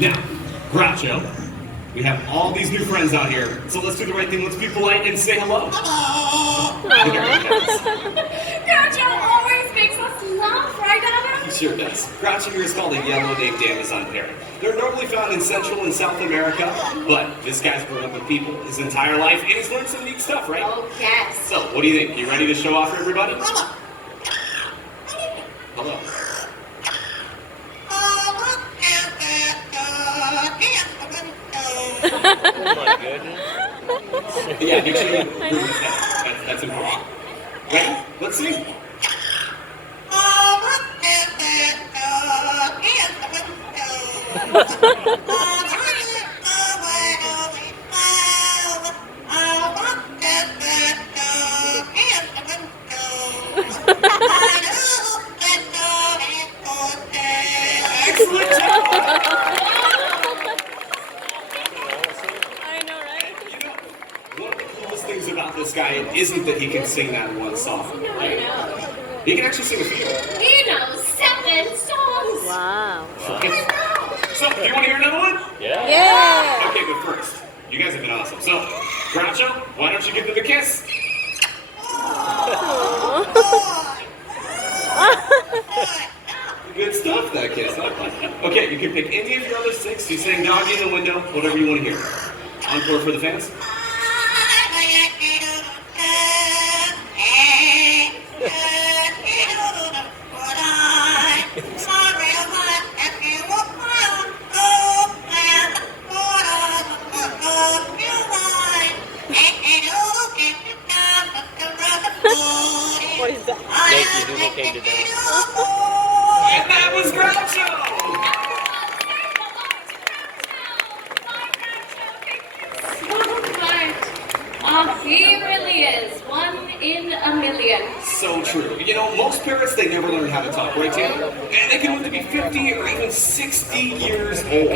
Now, Groucho, we have all these new friends out here, so let's do the right thing. Let's be polite and say hello. Groucho always makes us laugh, right, Donna? He sure does. Groucho here is called a yellow-naped Amazon parrot. They're normally found in Central and South America, but this guy's grown up with people his entire life, and he's learned some neat stuff, right? Oh, yes. So, what do you think? You ready to show off for everybody? Hello. Oh my goodness. Yeah, make sure you bring his head. That's important. Ready? Let's see. Excellent job! One of the coolest things about this guy isn't that he can sing that one song. Right? He can actually sing a few. He knows 7 songs. Wow. Okay. So, do you want to hear another one? Yeah. Yeah. Okay, but first, you guys have been awesome. So, Groucho, why don't you give them a kiss? Good stuff, that kiss. Okay, you can pick any of your other 6. You sang Doggy in the Window, whatever you want to hear. Encore for the fans. What is that? Yankee Doodle came to dance. And that was Groucho! He really is 1 in a million. So true. You know, most parrots, they never learn how to talk, right, Taylor? And they can live to be 50 or even 60 years old.